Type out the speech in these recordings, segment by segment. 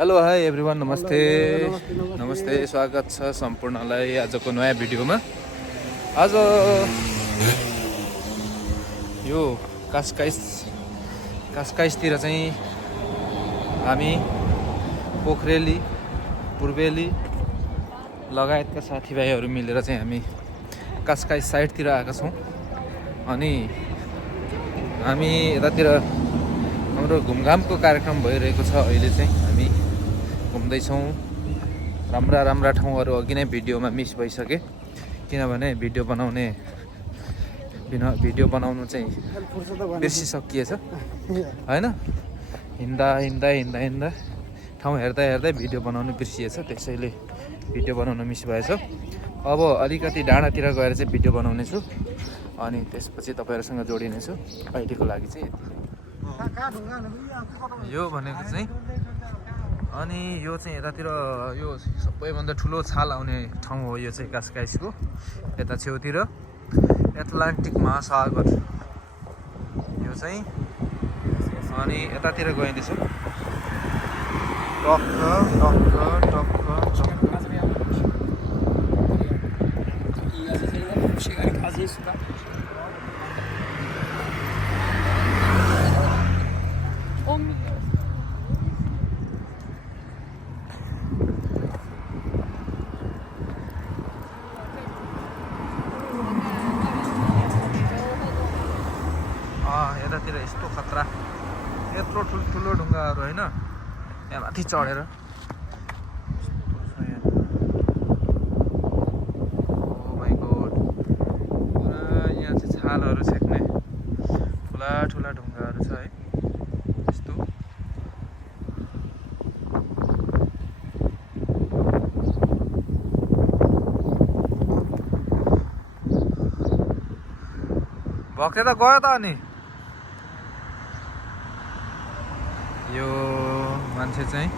Hello hi everyone, नमस्ते नमस्ते, स्वागत छ सम्पूर्णलाई आजको नयाँ भिडियोमा। आज यो कासकाइसतिर चाहिँ हामी पोखरेली पूर्वेली लगायतका साथीभाइहरू मिलेर चाहिँ हामी कासकाइस साइडतिर आएका छौँ। अनि हामी यतातिर हाम्रो घुमघामको कार्यक्रम भइरहेको छ। अहिले चाहिँ हामी घुम्दैछौँ। राम्रा ठाउँहरू अघि नै भिडियोमा मिस भइसके, किनभने भिडियो बनाउनु चाहिँ बिर्सिसकिएछ हैन। हिँड्दा ठाउँ हेर्दा भिडियो बनाउनु बिर्सिएछ, त्यसैले भिडियो बनाउनु मिस भएछ। अब अलिकति डाँडातिर गएर चाहिँ भिडियो बनाउने छु, अनि त्यसपछि तपाईँहरूसँग जोडिनेछु। अहिलेको लागि चाहिँ यो भनेको चाहिँ, अनि यो चाहिँ यतातिर यो सबैभन्दा ठुलो छाल आउने ठाउँ हो। यो चाहिँ कासकाइसको यता छेउतिर एटलान्टिक महासागर यो चाहिँ। अनि यतातिर गइँदैछ यतातिर यस्तो खतरा, यत्रो ठुल्ठुलो ढुङ्गाहरू होइन, यहाँ माथि चढेर पुरा यहाँ चाहिँ छालहरू छेक्ने ठुला ढुङ्गाहरू छ है। यस्तो भक्ते त गयो त। अनि यो मान्छे चाहिँ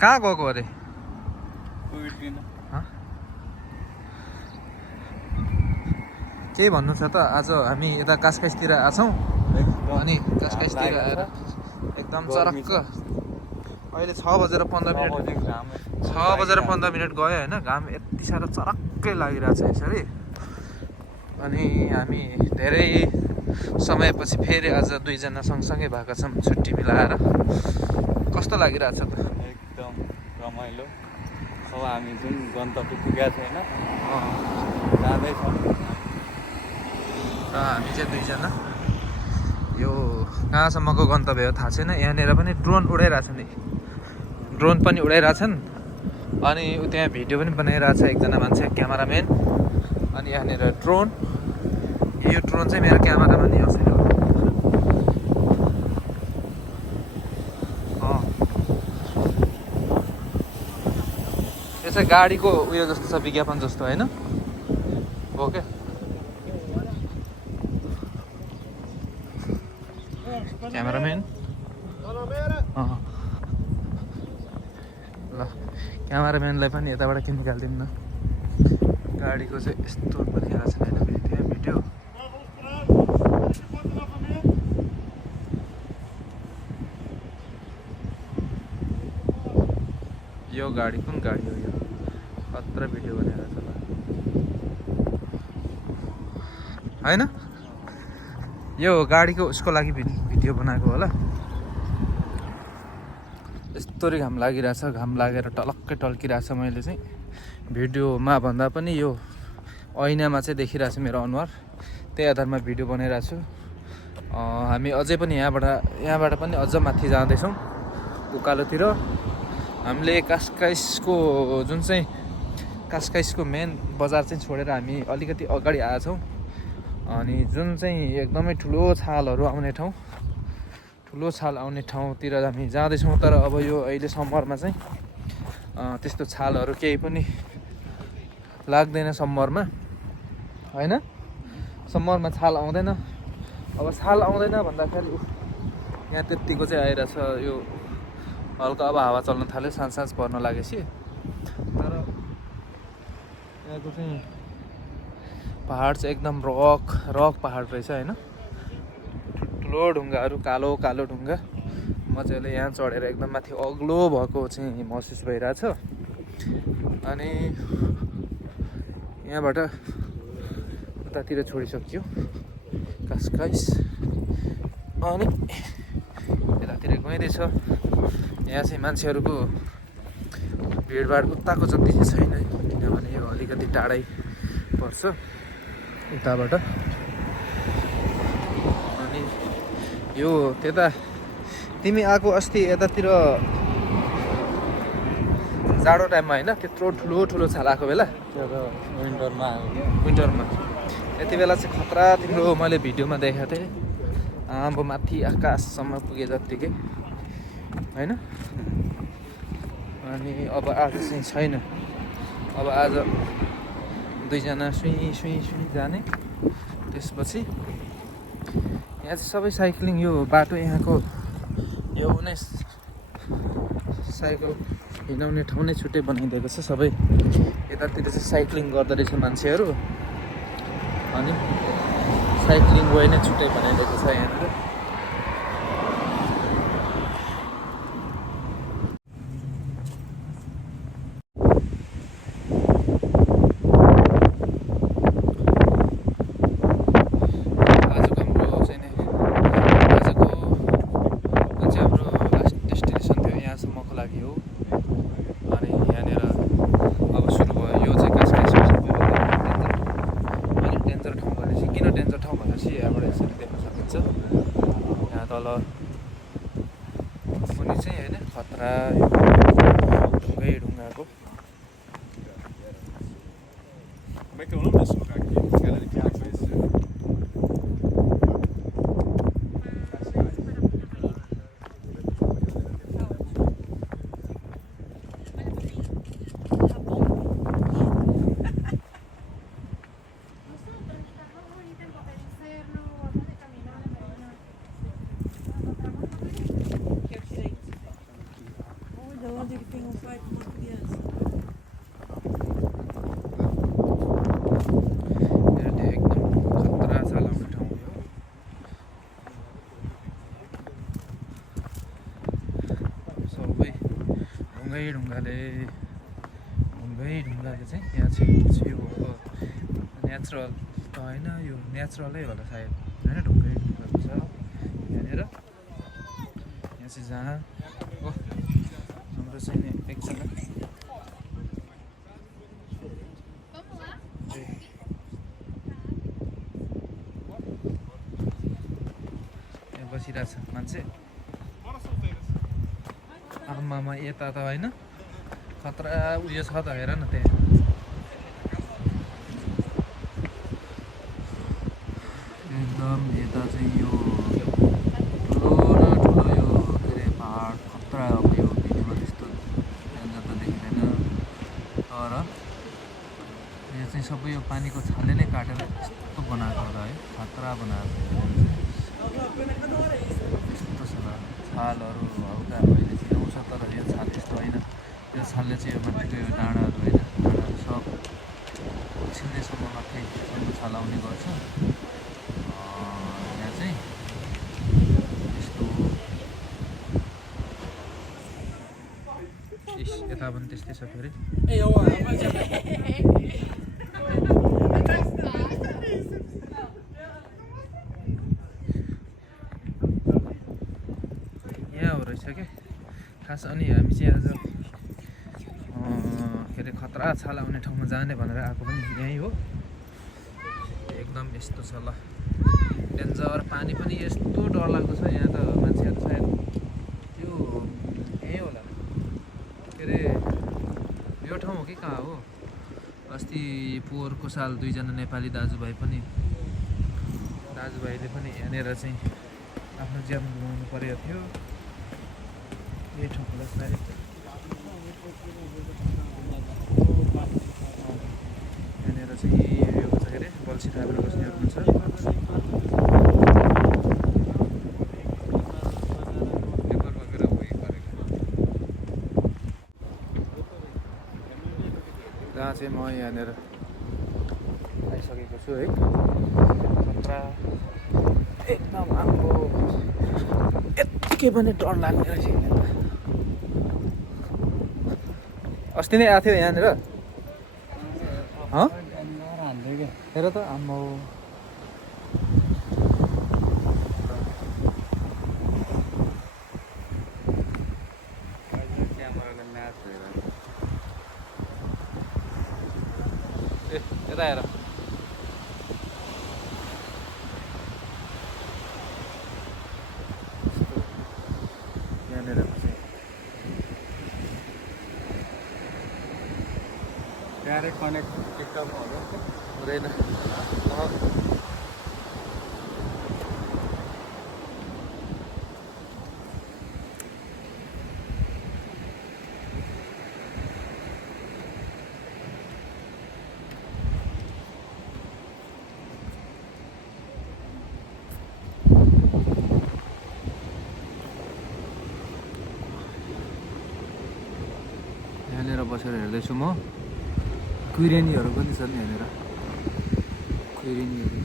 कहाँ गएको अरे? केही भन्नु छ त? आज हामी यता कासकाइसतिर आछौँ। अनि कासकाइसतिर आएर एकदम चरक्क अहिले 6:15 गयो होइन। घाम यति साह्रो चरक्कै लागिरहेछ यसरी। अनि हामी धेरै समयपछि फेरि आज दुईजना सँगसँगै भएका छौँ, छुट्टी मिलाएर। कस्तो लागिरहेछ त? एकदम रमाइलो। अब हामी जुन गन्तव्य पुगेका छैन, जाँदैछौँ। र हामी चाहिँ दुईजना यो कहाँसम्मको गन्तव्य हो थाहा छैन। यहाँनिर पनि ड्रोन उडाइरहेछ नि, ड्रोन पनि उडाइरहेछन्। अनि त्यहाँ भिडियो पनि बनाइरहेछ एकजना मान्छे, क्यामेराम्यान। अनि यहाँनिर ड्रोन, यो ड्रोन चाहिँ मेरो क्यामेरामा नि असैले हो। यो चाहिँ गाडीको उयो जस्तो छ, विज्ञापन जस्तो होइन हो क्या। क्यामेराम्यान ल, क्यामेराम्यानलाई पनि यताबाट किन निकालिदिनु न। गाडीको चाहिँ यस्तो बनिरहेको छ होइन त्यहाँ भिडियो। यो गाडी कुन गाडी हो? यो खतरा भिडियो बनिरहेको छ होइन। यो गाडीको उसको लागि भिडियो बनाएको होला। यस्तोरी घाम लागिरहेछ, घाम लागेर टलक्कै टल्किरहेछ। मैले चाहिँ भिडियोमा भन्दा पनि यो ऐनामा चाहिँ देखिरहेछ मेरो अनुहार, त्यही आधारमा भिडियो बनाइरहेको छु। हामी अझै पनि यहाँबाट पनि अझ माथि जाँदैछौँ उकालोतिर। हामीले कासकाइसको जुन चाहिँ कासकाइसको मेन बजार चाहिँ छोडेर हामी अलिकति अगाडि आएछौँ। अनि जुन चाहिँ एकदमै ठुलो छाल आउने ठाउँतिर हामी जाँदैछौँ। तर अब यो अहिले समरमा चाहिँ त्यस्तो छालहरू केही पनि लाग्दैन समरमा होइन। समरमा छाल आउँदैन। अब छाल आउँदैन भन्दाखेरि यहाँ त्यत्तिको चाहिँ आइरहेछ। यो हल्का अब हावा चल्न थाल्यो, साँझ पर्न लागेपछि। तर यहाँको चाहिँ पहाड चाहिँ एकदम रक पहाड रहेछ हैन। ठुलो ठुलो ढुङ्गाहरू, कालो कालो ढुङ्गा मजाले यहाँ चढेर एकदम माथि अग्लो भएको चाहिँ महसुस भइरहेछ। अनि यहाँबाट उतातिर छोडिसक्यो कासकाइस। अनि यतातिर गइँदैछ। यहाँ चाहिँ मान्छेहरूको भिडभाड उताको जति चाहिँ छैन, किनभने यो अलिकति टाढै पर्छ उताबाट। अनि यो त्यता तिमी आएको अस्ति यतातिर जाडो टाइममा होइन, त्यत्रो ठुलो ठुलो छाला आएको बेला, त्यो त विन्टरमा आयो क्या। विन्टरमा यति बेला चाहिँ खतरा तिम्रो मैले भिडियोमा देखाएको थिएँ। आम्बो माथि आकाशसम्म पुगे जत्तिकै होइन। अनि अब आज चाहिँ छैन। अब आज दुईजना सुई जाने। त्यसपछि यहाँ चाहिँ सबै साइक्लिङ, यो बाटो यहाँको यो नै साइकल हिँडाउने ठाउँ नै छुट्टै बनाइदिएको छ। सबै यतातिर चाहिँ साइक्लिङ गर्दो रहेछ मान्छेहरू। अनि साइक्लिङ वे नै छुट्टै बनाइदिएको छ यहाँनिर। तल मुनि चाहिँ होइन खतरा ढुङ्गै ढुङ्गाको। ढुङ्गाले चाहिँ यहाँ चाहिँ यो नेचुरल त होइन, यो नेचुरलै होला सायद होइन। ढुङ्गै ढुङ्गाहरू छ यहाँनिर। यहाँ चाहिँ जहाँ हाम्रो चाहिँ एकजना यहाँ बसिरहेछ मान्छे। आमामा यता त होइन खतरा उयो छ त, हेर न त्यहाँ एकदम यता चाहिँ यो ठुलो न ठुलो यो के अरे पहाड खतरा। अब यो भिडियोमा त्यस्तो ध्यान जाँदा देखिँदैन, तर यो चाहिँ सबै यो पानीको छालले नै काटेर यस्तो बनाएको होला है, खतरा बनाएको। यस्तो छ छालहरू हल्का अहिले चाहिँ आउँछ, तर यो छाल यस्तो होइन। यो छालले चाहिँ यो माथिको यो डाँडाहरू होइन, डाँडाहरू सब छिन्दैसम्म माथि छाल आउने गर्छ। यहाँ चाहिँ यस्तो यता पनि त्यस्तै छ फेरि। यहाँ हो रहेछ क्या खास। अनि हामी चाहिँ आज के अरे खतरा छाल आउने ठाउँमा जाने भनेर आएको पनि यहीँ हो। एकदम यस्तो छ ल, डेन्जर। पानी पनि यस्तो डरलाग्दो छ यहाँ त। मान्छेहरू सायद यो यहीँ होला के अरे, यो ठाउँ हो कि कहाँ हो। अस्ति पोहोरको साल दुईजना नेपाली दाजुभाइले पनि यहाँनिर चाहिँ आफ्नो ज्यान गुमाउनु परेको थियो। यही ठाउँ होला सायद। यहाँनिर चाहिँ यो छ के अरे बल्छी थापेर बस्नेहरू हुन्छ। जहाँ चाहिँ म यहाँनिर आइसकेको छु है। खतरा एकदम आम्बो पक्कै पनि डर लाग्ने रहेछ। अस्ति नै आएको थियो यहाँनिर हेर त आम्मा ए यता हेर यहाँनिर डाइरेक्ट कनेक्ट टिकटकमा हुँदैन। यहाँनिर बसेर हेर्दैछु म कुइरेनीहरू पनि छन् यहाँनिर कुइरेनीहरू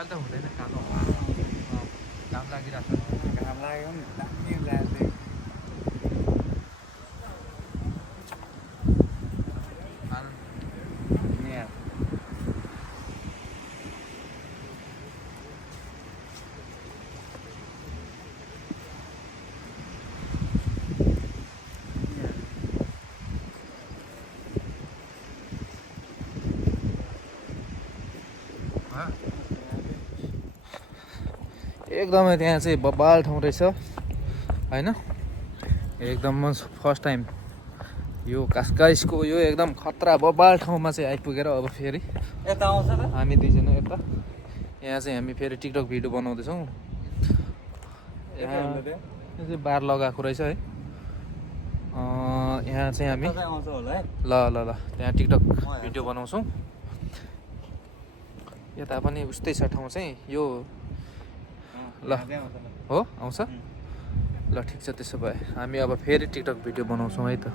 त हुँदैन काम घाम लागिरहेको छ घाम लाग्यो नि दामी लाग्यो एकदमै त्यहाँ चाहिँ बबाल ठाउँ रहेछ होइन। एकदम म फर्स्ट टाइम यो कास्काइसको यो एकदम खतरा बबाल ठाउँमा चाहिँ आइपुगेर अब फेरि यता आउँछ त हामी दुईजना यता यहाँ चाहिँ हामी फेरि टिकटक भिडियो बनाउँदैछौँ। यहाँ चाहिँ बार लगाएको रहेछ है। यहाँ चाहिँ हामी आउँछ होला है। ल ल ल त्यहाँ टिकटक भिडियो बनाउँछौँ। यता पनि उस्तै छ ठाउँ चाहिँ यो ल हो आउँछ ल ठिक छ। त्यसो भए हामी अब फेरि टिकटक भिडियो बनाउँछौँ है त।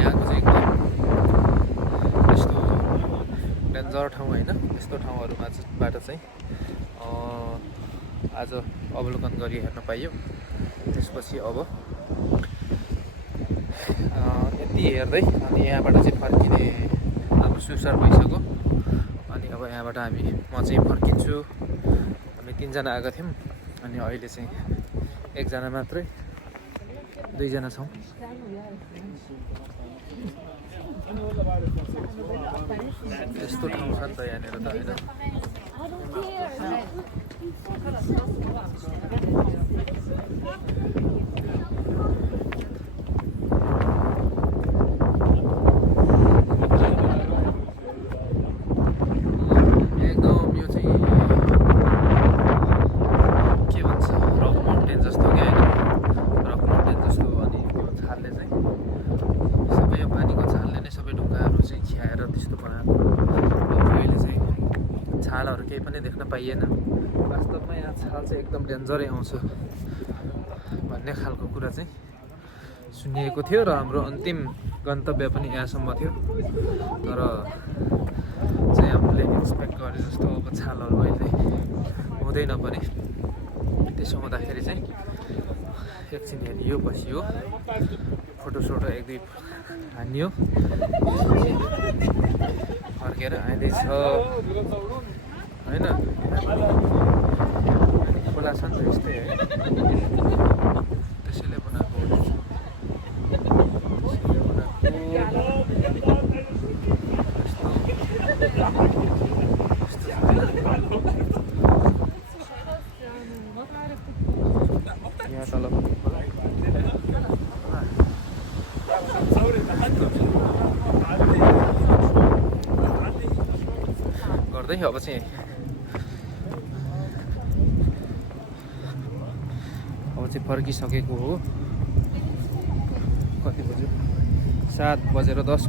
यहाँको चाहिँ एकदम यस्तो डेन्जर ठाउँ होइन। यस्तो ठाउँहरूबाट चाहिँ आज अवलोकन गरी हेर्न पाइयो। त्यसपछि अब यति हेर्दै अनि यहाँबाट चाहिँ फर्किने हाम्रो सुसार भइसक्यो। अनि अब यहाँबाट म चाहिँ फर्किन्छु। हामी तिनजना आएका थियौँ अनि अहिले चाहिँ एकजना मात्रै दुईजना छौँ। यस्तो ठाउँ छ नि त यहाँनिर त होइन। एकदम यो चाहिँ के भन्छ रक माउन्टेन जस्तो क्या होइन। रक माउन्टेन जस्तो अनि त्यो छालले चाहिँ सबै यो पानीको छालले नै सबै ढुङ्गाहरू चाहिँ खियाएर त्यस्तो बनाएको। अहिले चाहिँ छालहरू केही पनि देख्न पाइएन। वास्तवमा यहाँ छाल चाहिँ एकदम डेन्जरै आउँछ भन्ने खालको कुरा चाहिँ सुनिएको थियो र हाम्रो अन्तिम गन्तव्य पनि यहाँसम्म थियो। तर चाहिँ हामीले एक्सपेक्ट गरे जस्तो अब छालहरू अहिले हुँदैन पनि। त्यसो हुँदाखेरि चाहिँ एकछिन हेरियो बसियो फोटोसोटो एक दुई हानियो फर्केर आइँदैछ होइन खोला छ नि त यस्तै है त्यसैले बनाएको यहाँ तल गर्दै अब चाहिँ फर्किसकेको हो कति बज्यो 7:10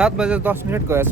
7:10 गएछ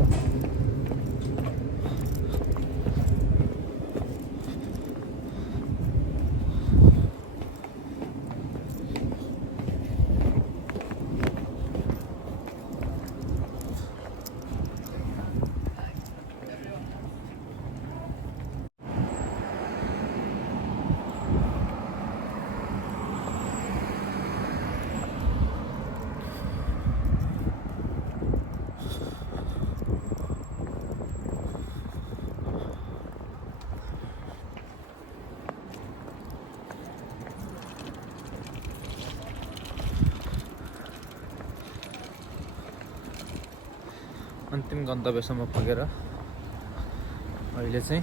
अन्तिम गन्तव्यसम्म पुगेर अहिले चाहिँ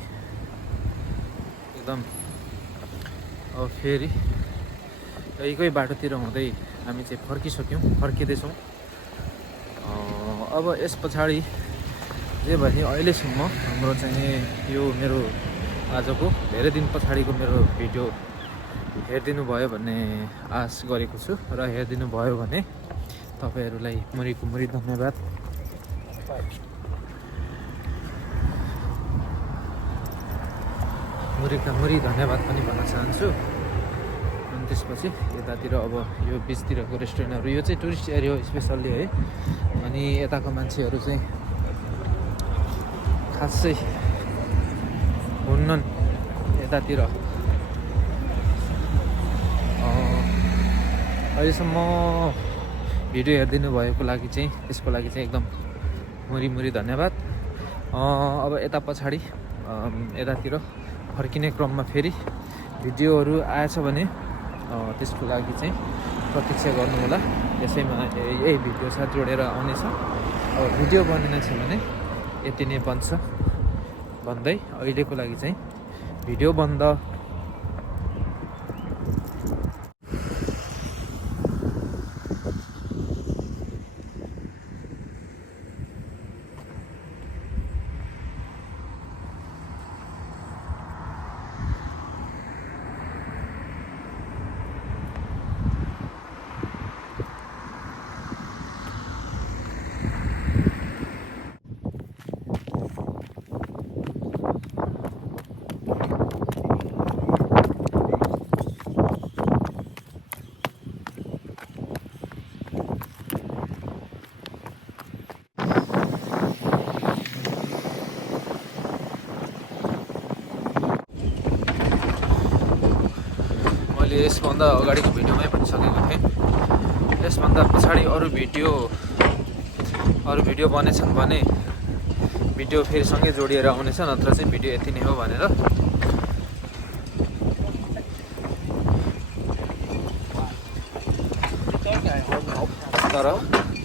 एकदम अब फेरि एकै बाटोतिर हुँदै हामी चाहिँ फर्किँदैछौँ अब यस पछाडि जे भने अहिलेसम्म हाम्रो चाहिँ यो मेरो आजको धेरै दिन पछाडिको मेरो भिडियो हेरिदिनु भयो भन्ने आश गरेको छु र हेरिदिनु भयो भने तपाईहरूलाई मुरी धन्यवाद मुरी धन्यवाद पनि भन्न चाहन्छु अनि त्यसपछि यतातिर अब यो बिचतिरको रेस्टुरेन्टहरू यो चाहिँ टुरिस्ट एरिया हो स्पेसल्ली है अनि यताको मान्छेहरू चाहिँ खासै हुन्नन् यतातिर अहिलेसम्म भिडियो हेरिदिनु भएको लागि चाहिँ त्यसको लागि चाहिँ एकदम मुरी धन्यवाद अब यता पछाडि यतातिर फर्किने क्रममा फेरि भिडियोहरू आएछ भने त्यसको लागि चाहिँ प्रतीक्षा गर्नु होला यसैमा यही भिडियो साथ जोडेर आउनेछ अब भिडियो बनेन छ भने यति नै बन्छ भन्दै अहिलेको लागि चाहिँ भिडियो बन्द यसभन्दा अगाडिको भिडियोमै भनिसकेको थिएँ यसभन्दा पछाडि अरू भिडियो बनेछन् भने भिडियो फेरि सँगै जोडिएर आउनेछ नत्र चाहिँ भिडियो यति नै हो भनेर तर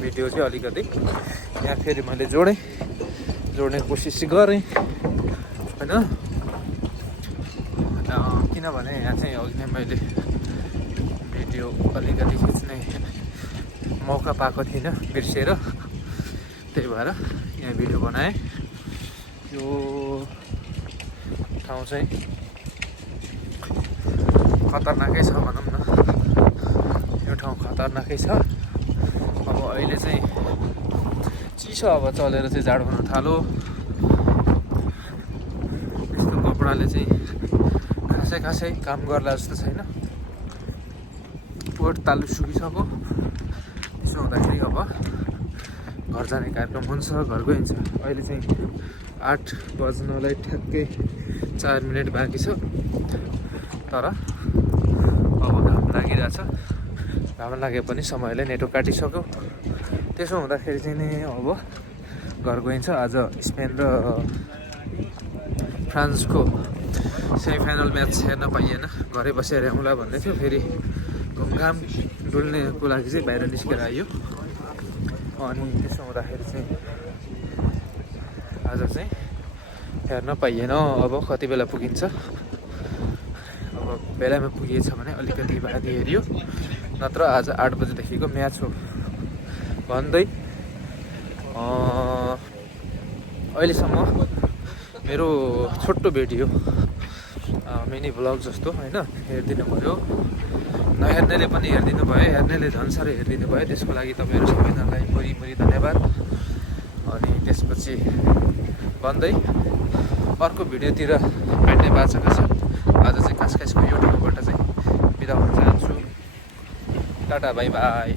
भिडियो चाहिँ अलिकति यहाँ फेरि मैले जोड्ने कोसिस गरेँ होइन किनभने यहाँ चाहिँ अघि नै मैले भिडियो अलिकति खिच्ने मौका पाएको थिइनँ बिर्सेर त्यही भएर यहाँ भिडियो बनाएँ यो ठाउँ चाहिँ खतरनाकै छ भनौँ न यो ठाउँ खतरनाकै छ अब अहिले चाहिँ चिसो हावा चलेर चाहिँ जाडो हुन थाल्यो यस्तो कपडाले चाहिँ खासै काम गर्ला जस्तो छैन पोट तालु सुकिसक्यो त्यसो हुँदाखेरि अब घर जाने कार्यक्रम हुन्छ घर गइन्छ अहिले चाहिँ 8 बज्नलाई ठ्याक्कै 4 मिनट बाँकी छ तर अब लागिरहेछ। घाम लागे पनि समयले नेटो काटिसक्यो। त्यसो हुँदाखेरि चाहिँ नि अब घर गइन्छ। आज स्पेन र फ्रान्सको सेमिफाइनल म्याच हेर्न पाइएन, घरै बसेर हेरौँला भन्दै थियो। फेरि घुमघाम डुल्नेको लागि चाहिँ बाहिर निस्केर आइयो। अनि त्यसो हुँदाखेरि चाहिँ आज चाहिँ हेर्न पाइएन। अब कति बेला पुगिन्छ, अब बेलामा पुगिएछ भने अलिकति बाँकी हेरियो, नत्र आज 8 बजेदेखिको म्याच हो भन्दै अहिलेसम्म मेरो छोटो भिडियो मिनी भ्लग जस्तो होइन हेरिदिनु भयो। नहेर्नेले पनि हेरिदिनु भयो, हेर्नेले झन् साह्रो हेरिदिनु भयो। त्यसको लागि तपाईँहरू सबैजनालाई भरि धन्यवाद। अनि त्यसपछि भन्दै अर्को भिडियोतिर भेट्ने बाचाका छ। आज चाहिँ कासकासको यो ठाउँबाट चाहिँ बिदा हुन चाहन्छु। Tata bye by.